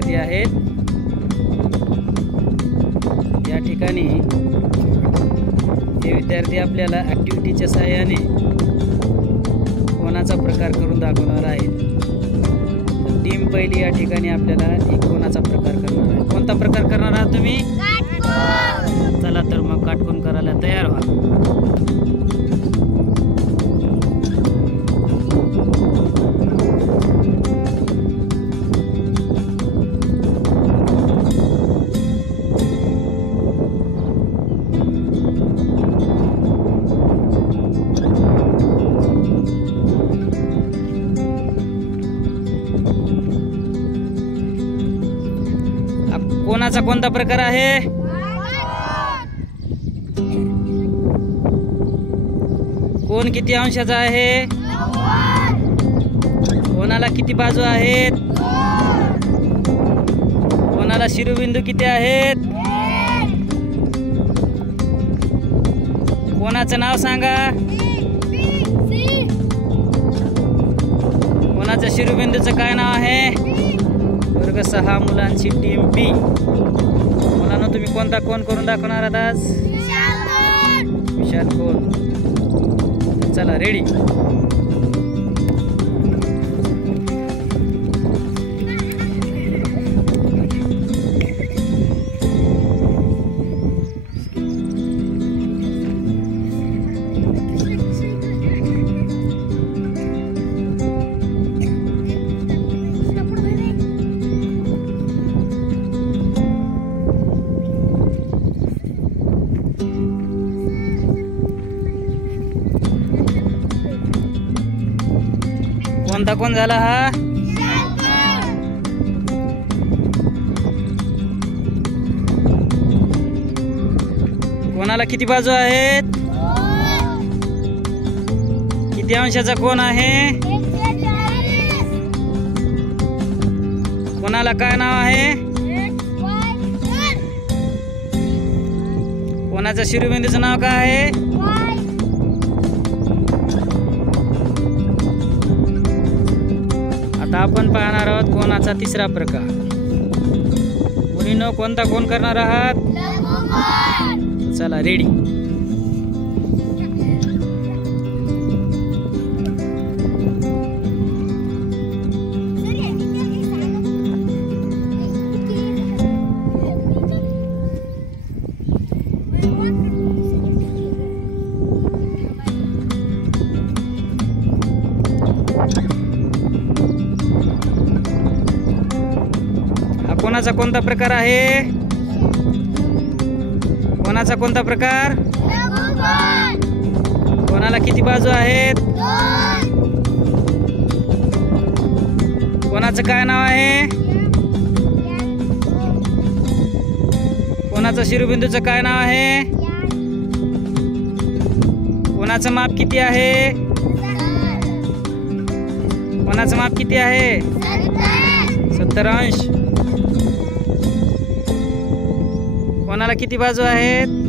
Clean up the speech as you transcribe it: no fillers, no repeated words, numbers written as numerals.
विद्यार्थी आहेत। या ठिकाणी हे विद्यार्थी आपल्याला ॲक्टिव्हिटीच्या सहाय्याने कोणाचा प्रकार करून दाखवणार आहेत। टीम पहिली या ठिकाणी आपल्याला एक कोणाचा प्रकार करणार आहे। कोणता प्रकार करणार आहात तुम्ही? चला तर मग काटकोन करायला तयार व्हा। कोणाचा कोणता प्रकार आहे? कोण किती अंशाचा आहे? कोणाला किती बाजू आहेत? कोणाला शिरोबिंदू किती आहेत? कोणाचं नाव सांगा? कोणाच्या शिरोबिंदूचं काय नाव आहे? वर्ग 6 मुलांची टीम बी। मुलांना तुम्ही कोणता कोण करून दाखवणार आहात आज? विशाल कोण। चला रेडी। कोणता कोण झाला हा? कोणाला किती बाजू आहेत? किती अंशाचा कोण आहे? कोणाला काय नाव आहे? कोणाच्या शिरोबिंदूचं नाव काय आहे? आता आपण पाहणार आहोत कोणाचा तिसरा प्रकार। मुलींनो कोणता कोण करणार आहात? चला रेडी। कोणाचा कोणता प्रकार आहे? कोणाचा कोणता प्रकार? कोणाला किती बाजू आहेत? कोणाचं काय नाव आहे? कोणाचं शिरोबिंदूचं काय नाव आहे? कोणाचं माप किती आहे? कोणाचं माप किती आहे? 70 अंश। कोणाला किती बाजू आहेत?